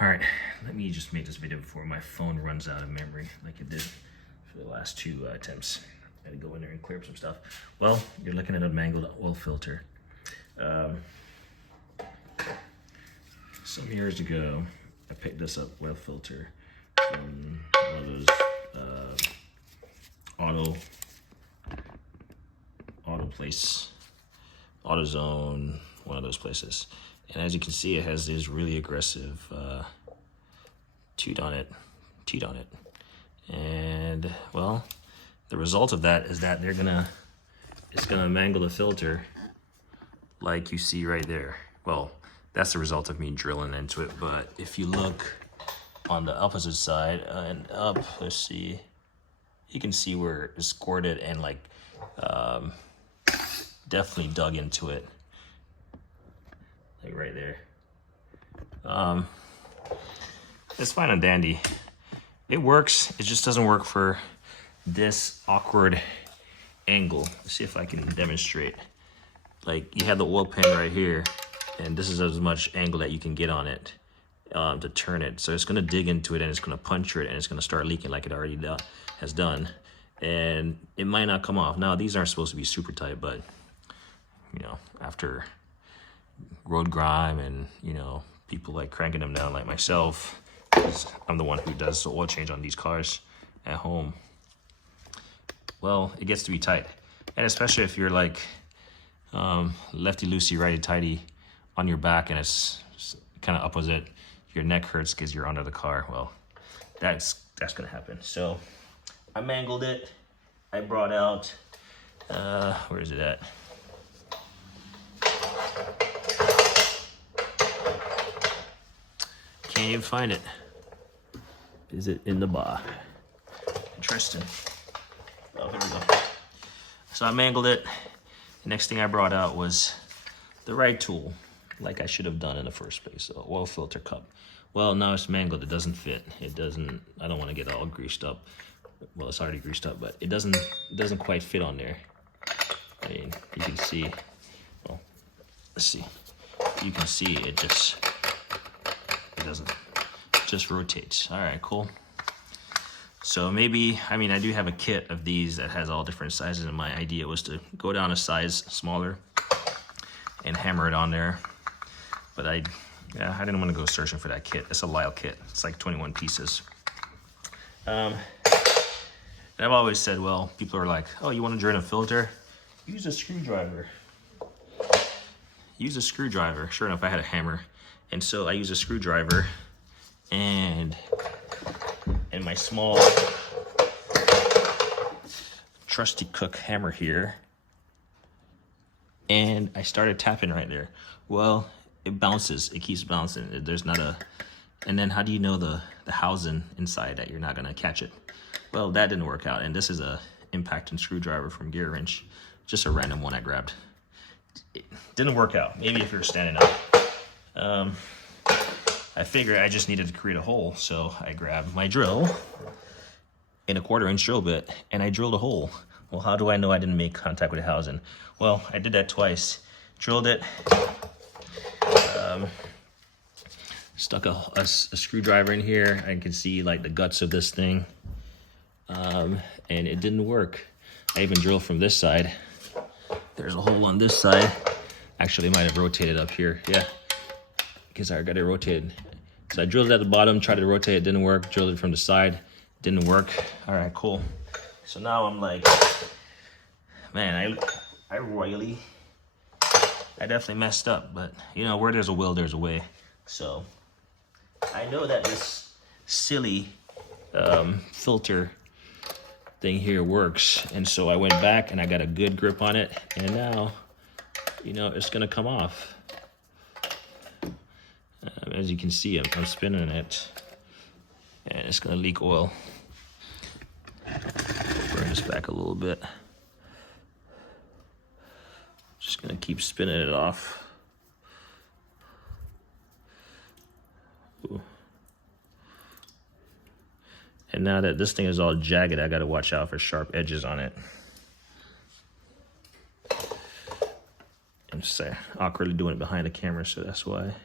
All right, let me just make this video before my phone runs out of memory like it did for the last two attempts. I had to go in there and clear up some stuff. Well, you're looking at a Mangled oil filter. Some years ago, I picked this up oil filter from one of those auto place, AutoZone, one of those places. And as you can see, it has this really aggressive teat on it. And well, the result of that is that it's gonna mangle the filter like you see right there. Well, that's the result of me drilling into it. But if you look on the opposite side and up, let's see, you can see where it's squirted and like definitely dug into it, like right there. It's fine and dandy. It works. It just doesn't work for this awkward angle. Let's see if I can demonstrate. Like, you have the oil pan right here, and this is as much angle that you can get on it to turn it. So it's gonna dig into it, and it's gonna puncture it, and it's gonna start leaking like it already has done. And it might not come off. Now, these aren't supposed to be super tight, but you know, after road grime and, you know, people like cranking them down like myself, 'cause I'm the one who does the oil change on these cars at home. Well, it gets to be tight. And especially if you're like lefty loosey, righty tighty on your back, and it's kind of opposite, your neck hurts because you're under the car. Well, that's gonna happen. So I mangled it. I brought out, where is it at? Can't even find it. Is it in the bar? Interesting. Oh, here we go. So I mangled it. The next thing I brought out was the right tool, like I should have done in the first place, an oil filter cup. Well, now it's mangled. It doesn't fit. It doesn't. I don't want to get all greased up. Well, it's already greased up, but it doesn't quite fit on there. I mean, you can see. Well, let's see. You can see it doesn't. It just rotates. All right, cool. So maybe, I mean, I do have a kit of these that has all different sizes, and my idea was to go down a size smaller and hammer it on there. But I didn't want to go searching for that kit. It's a Lyle kit. It's like 21 pieces. And I've always said, well, people are like, oh, you want to drain a filter? Use a screwdriver. Use a screwdriver. Sure enough, I had a hammer. And so I used a screwdriver and my small trusty cook hammer here, and I started tapping right there. Well, it bounces. It keeps bouncing. There's not a... And then how do you know the housing inside that you're not going to catch it? Well, that didn't work out. And this is a impacting screwdriver from Gear Wrench. Just a random one I grabbed. It didn't work out. Maybe if you're standing up. I figured I just needed to create a hole, so I grabbed my drill in a 1/4-inch drill bit, and I drilled a hole. Well, how do I know I didn't make contact with the housing? Well, I did that twice. Drilled it, stuck a screwdriver in here. I can see like the guts of this thing, and it didn't work. I even drilled from this side. There's a hole on this side. Actually, it might have rotated up here. Yeah, because I got it rotated. So I drilled it at the bottom, tried to rotate, it didn't work. Drilled it from the side, didn't work. All right, cool. So now I'm like, man, I definitely messed up. But you know, where there's a will, there's a way. So I know that this silly filter thing here works. And so I went back and I got a good grip on it. And now, you know, it's gonna come off. As you can see, I'm spinning it, and it's gonna leak oil. Bring this back a little bit. Just gonna keep spinning it off. Ooh. And now that this thing is all jagged, I gotta watch out for sharp edges on it. I'm just awkwardly doing it behind the camera, so that's why it's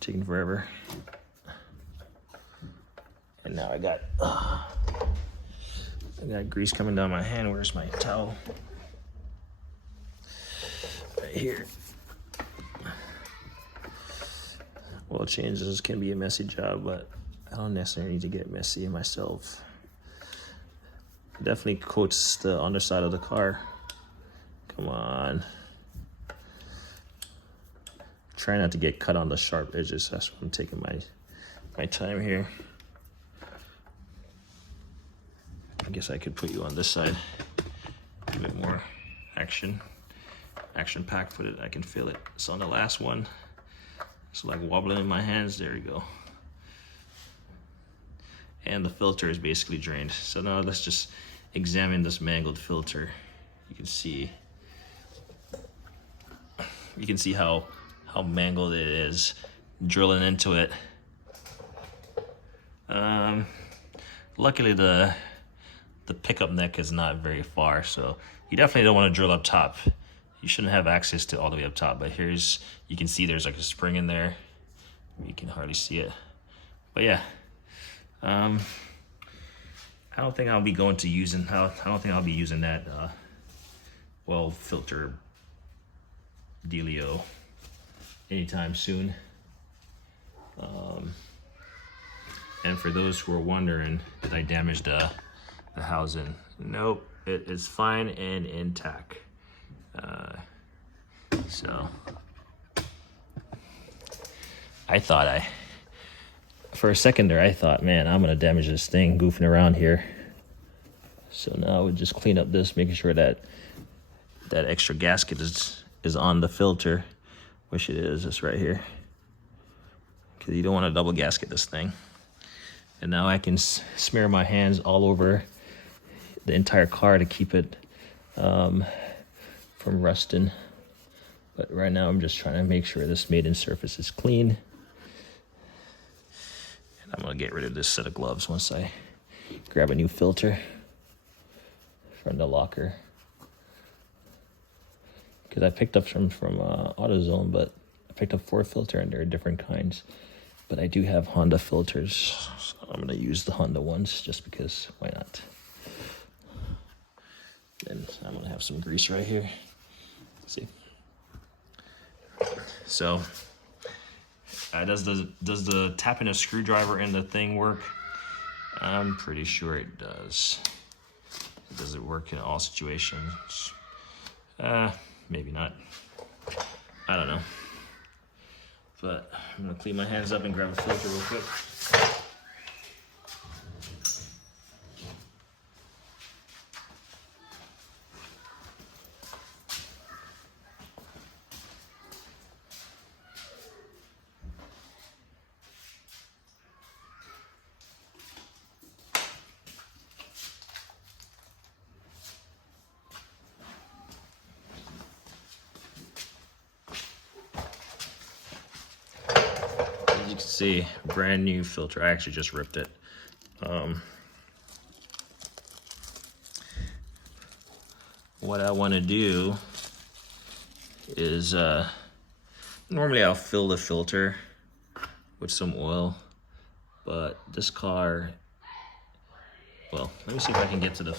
taking forever. And now I got grease coming down my hand. Where's my towel? Right here. Oil changes can be a messy job, but I don't necessarily need to get messy myself. Definitely coats the underside of the car. Come on. Try not to get cut on the sharp edges. That's why I'm taking my time here. I guess I could put you on this side. A bit more action packed with it. I can feel it. It's on the last one. It's like wobbling in my hands. There you go. And the filter is basically drained. So now let's just examine this Mangled filter. You can see how mangled it is. Drilling into it. Luckily the pickup neck is not very far, so you definitely don't want to drill up top. You shouldn't have access to all the way up top, but you can see there's like a spring in there. You can hardly see it, but yeah. I don't think I'll be using that well filter dealio anytime soon. And for those who are wondering, did I damage the housing? Nope, it is fine and intact. So for a second there, I thought, man, I'm gonna damage this thing goofing around here. So now we'll just clean up this, making sure that extra gasket is on the filter, which it is. It's right here, because you don't want to double gasket this thing. And now I can smear my hands all over the entire car to keep it from rusting. But right now I'm just trying to make sure this maiden surface is clean. And I'm gonna get rid of this set of gloves once I grab a new filter from the locker. Because I picked up some from AutoZone, but I picked up Ford filter and there are different kinds. But I do have Honda filters, so I'm gonna use the Honda ones just because, why not? Then I'm gonna have some grease right here. See? So, does the tapping a screwdriver in the thing work? I'm pretty sure it does. Does it work in all situations? Maybe not. I don't know. But I'm gonna clean my hands up and grab a filter real quick. You can see, brand new filter. I actually just ripped it. What I want to do is, normally I'll fill the filter with some oil, but this car, well, let me see if I can get to the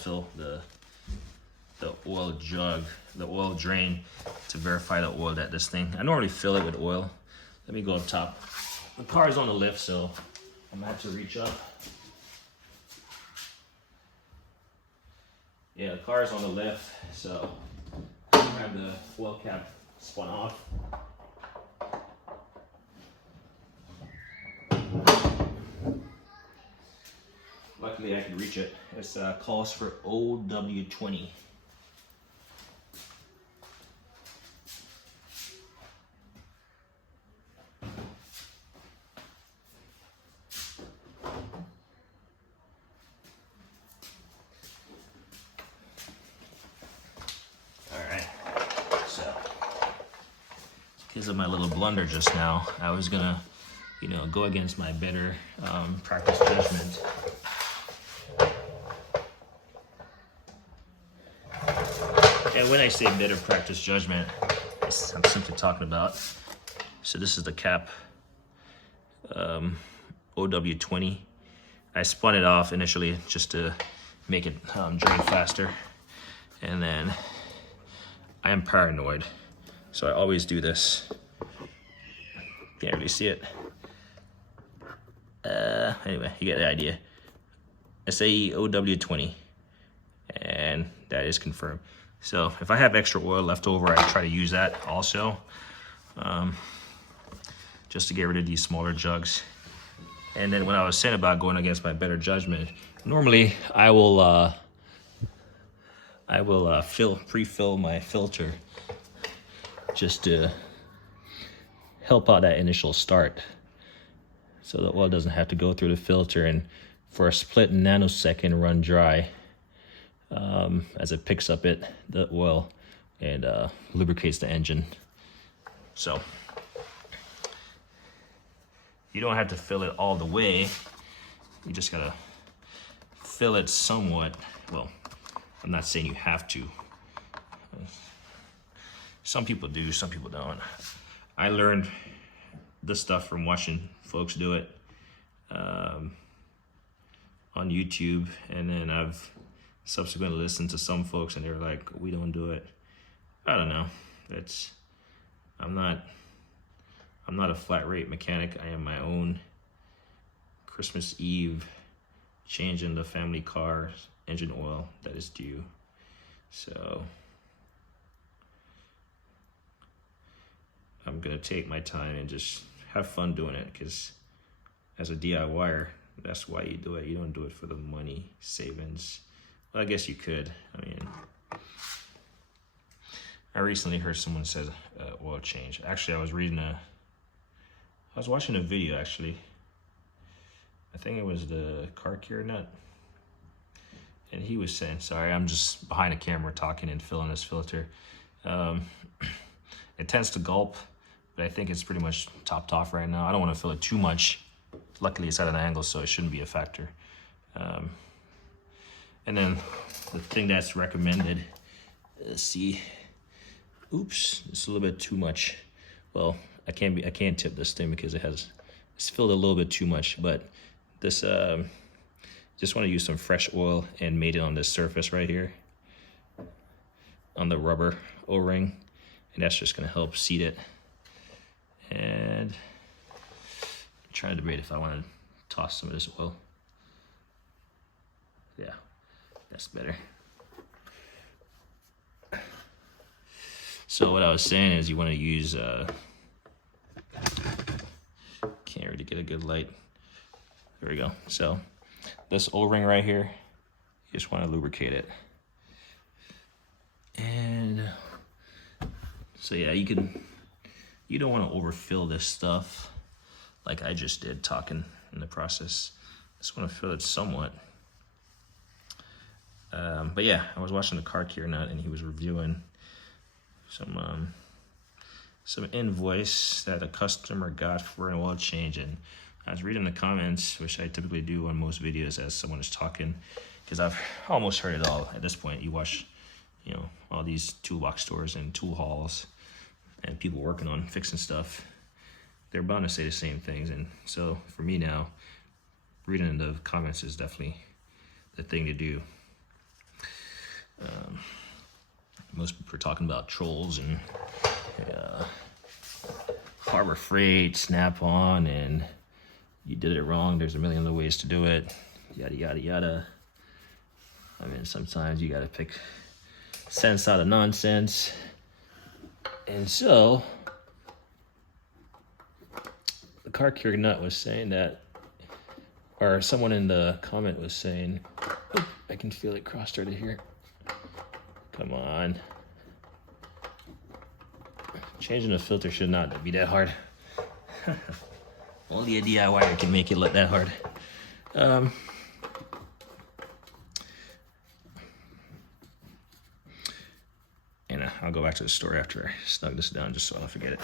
oil jug, the oil drain, to verify the oil that this thing. I normally fill it with oil. Let me go up top. The car is on the lift, so I'm gonna have to reach up. Yeah, the car is on the lift, so I have the oil cap spun off. Luckily, I can reach it. It calls for OW20. Because of my little blunder just now, I was gonna, go against my better practice judgment. And when I say better practice judgment, I'm simply talking about, so this is the cap, OW20. I spun it off initially just to make it drain faster. And then I am paranoid, so I always do this. Can't really see it. Anyway, you get the idea. SAE OW20, and that is confirmed. So if I have extra oil left over, I try to use that also, just to get rid of these smaller jugs. And then when I was saying about going against my better judgment, normally I will pre-fill my filter just to help out that initial start, so the oil doesn't have to go through the filter and for a split nanosecond run dry, as it picks up the oil and lubricates the engine. So you don't have to fill it all the way. You just gotta fill it somewhat. Well, I'm not saying you have to. Some people do, some people don't. I learned this stuff from watching folks do it on YouTube, and then I've subsequently listened to some folks and they're like, we don't do it. I don't know. I'm not a flat rate mechanic. I am my own Christmas Eve changing the family car engine oil that is due. So I'm gonna take my time and just have fun doing it, because as a DIYer, that's why you do it. You don't do it for the money savings. Well, I guess you could. I mean, I recently heard someone say oil change. Actually, I was watching a video actually. I think it was the car care nut. And he was saying, sorry, I'm just behind the camera talking and filling this filter. It tends to gulp, but I think it's pretty much topped off right now. I don't want to fill it too much. Luckily, it's at an angle, so it shouldn't be a factor. And then the thing that's recommended, oops, it's a little bit too much. Well, I can't tip this thing because it's filled a little bit too much, but this, just want to use some fresh oil and made it on this surface right here, on the rubber O-ring, and that's just gonna help seat it. And I'm trying to debate if I want to toss some of this oil. Yeah, that's better. So what I was saying is you want to use, can't really get a good light. There we go. So this O-ring right here, you just want to lubricate it. And so yeah, you don't want to overfill this stuff like I just did talking in the process. Just want to fill it somewhat. But yeah, I was watching the car care nut and he was reviewing some invoice that a customer got for an oil change, and I was reading the comments, which I typically do on most videos as someone is talking, because I've almost heard it all at this point. You watch, all these toolbox stores and tool hauls and people working on fixing stuff. They're bound to say the same things, and so for me now, reading the comments is definitely the thing to do. Most people are talking about trolls and Harbor Freight, Snap-on, and you did it wrong. There's a million other ways to do it. Yada, yada, yada. I mean, sometimes you got to pick sense out of nonsense. And so, the car care nut was saying that, or someone in the comment was saying, oh, I can feel it cross-threaded here. Come on. Changing the filter should not be that hard. Only a DIYer can make it look that hard. And I'll go back to the story after I snug this down just so I don't forget it.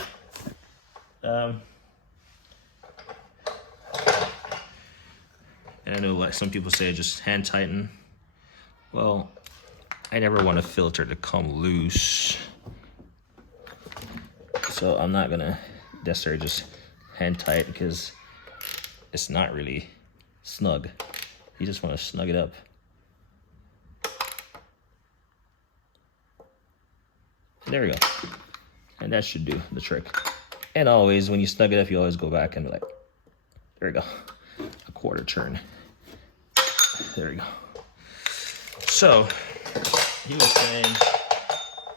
And I know like some people say just hand tighten. Well, I never want a filter to come loose, so I'm not gonna necessarily just hand tight because it's not really snug. You just want to snug it up. There we go. And that should do the trick. And always, when you snug it up, you always go back and be like, there we go. A quarter turn. There we go. So, he was saying,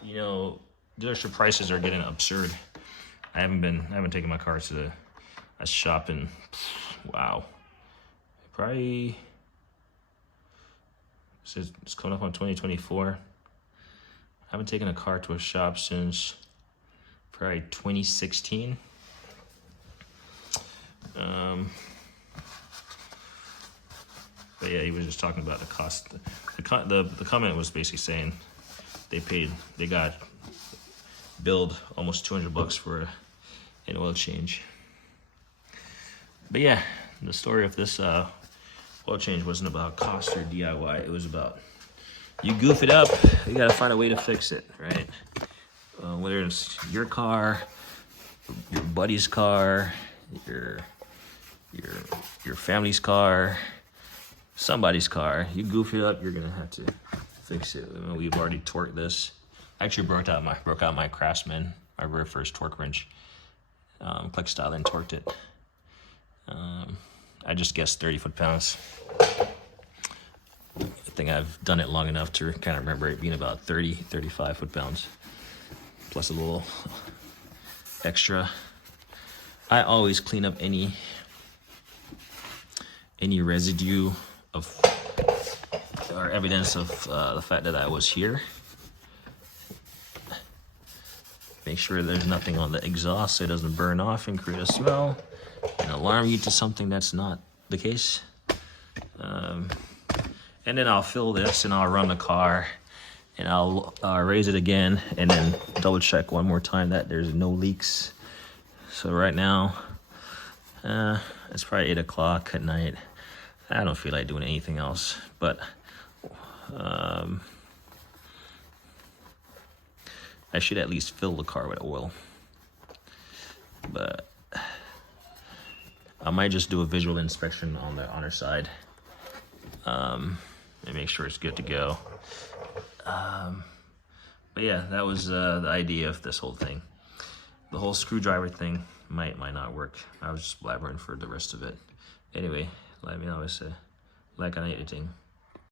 you know, dealership prices are getting absurd. I haven't taken my car to a shop in, wow, probably, it's coming up on 2024. I haven't taken a car to a shop since probably 2016. But yeah, he was just talking about the cost. The comment was basically saying they got billed almost $200 for an oil change. But yeah, the story of this oil change wasn't about cost or DIY. It was about, you goof it up, you gotta find a way to fix it, right? Whether it's your car, your buddy's car, your family's car, somebody's car, you goof it up, you're gonna have to fix it. I mean, we've already torqued this. I actually broke out my Craftsman, my very first torque wrench, click style, and torqued it. I just guessed 30 foot-pounds. I think I've done it long enough to kind of remember it being about 30, 35 foot-pounds, plus a little extra. I always clean up any residue of or evidence of the fact that I was here. Make sure there's nothing on the exhaust so it doesn't burn off and create a smell and alarm you to something that's not the case. And then I'll fill this and I'll run the car and I'll raise it again and then double check one more time that there's no leaks. So right now, it's probably 8 o'clock at night. I don't feel like doing anything else, but I should at least fill the car with oil. But I might just do a visual inspection on the honor side and make sure it's good to go. But yeah, that was the idea of this whole thing. The whole screwdriver thing might not work. I was just blabbering for the rest of it. Anyway, let me know what I say. Like on editing.